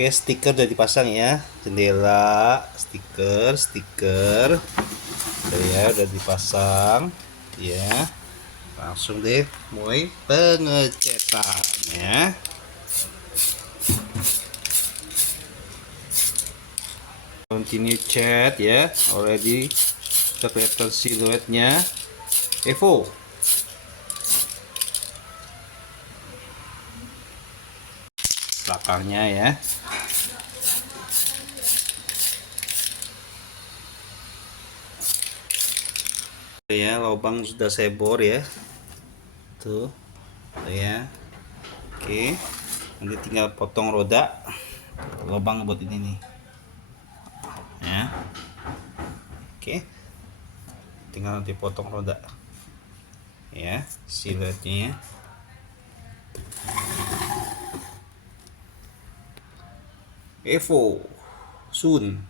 Oke, stiker udah dipasang ya, jendela, stiker udah dipasang ya. Langsung deh mulai pengecetan ya. Continue cat ya, already kelihatan siluetnya Evo. Belakangnya ya. Ya, lubang sudah saya bor ya. Tuh. Ya. Oke. Nanti tinggal potong roda. Lubang buat ini nih. Ya. Oke. Tinggal nanti potong roda. Ya, siluetnya ya. Evo soon.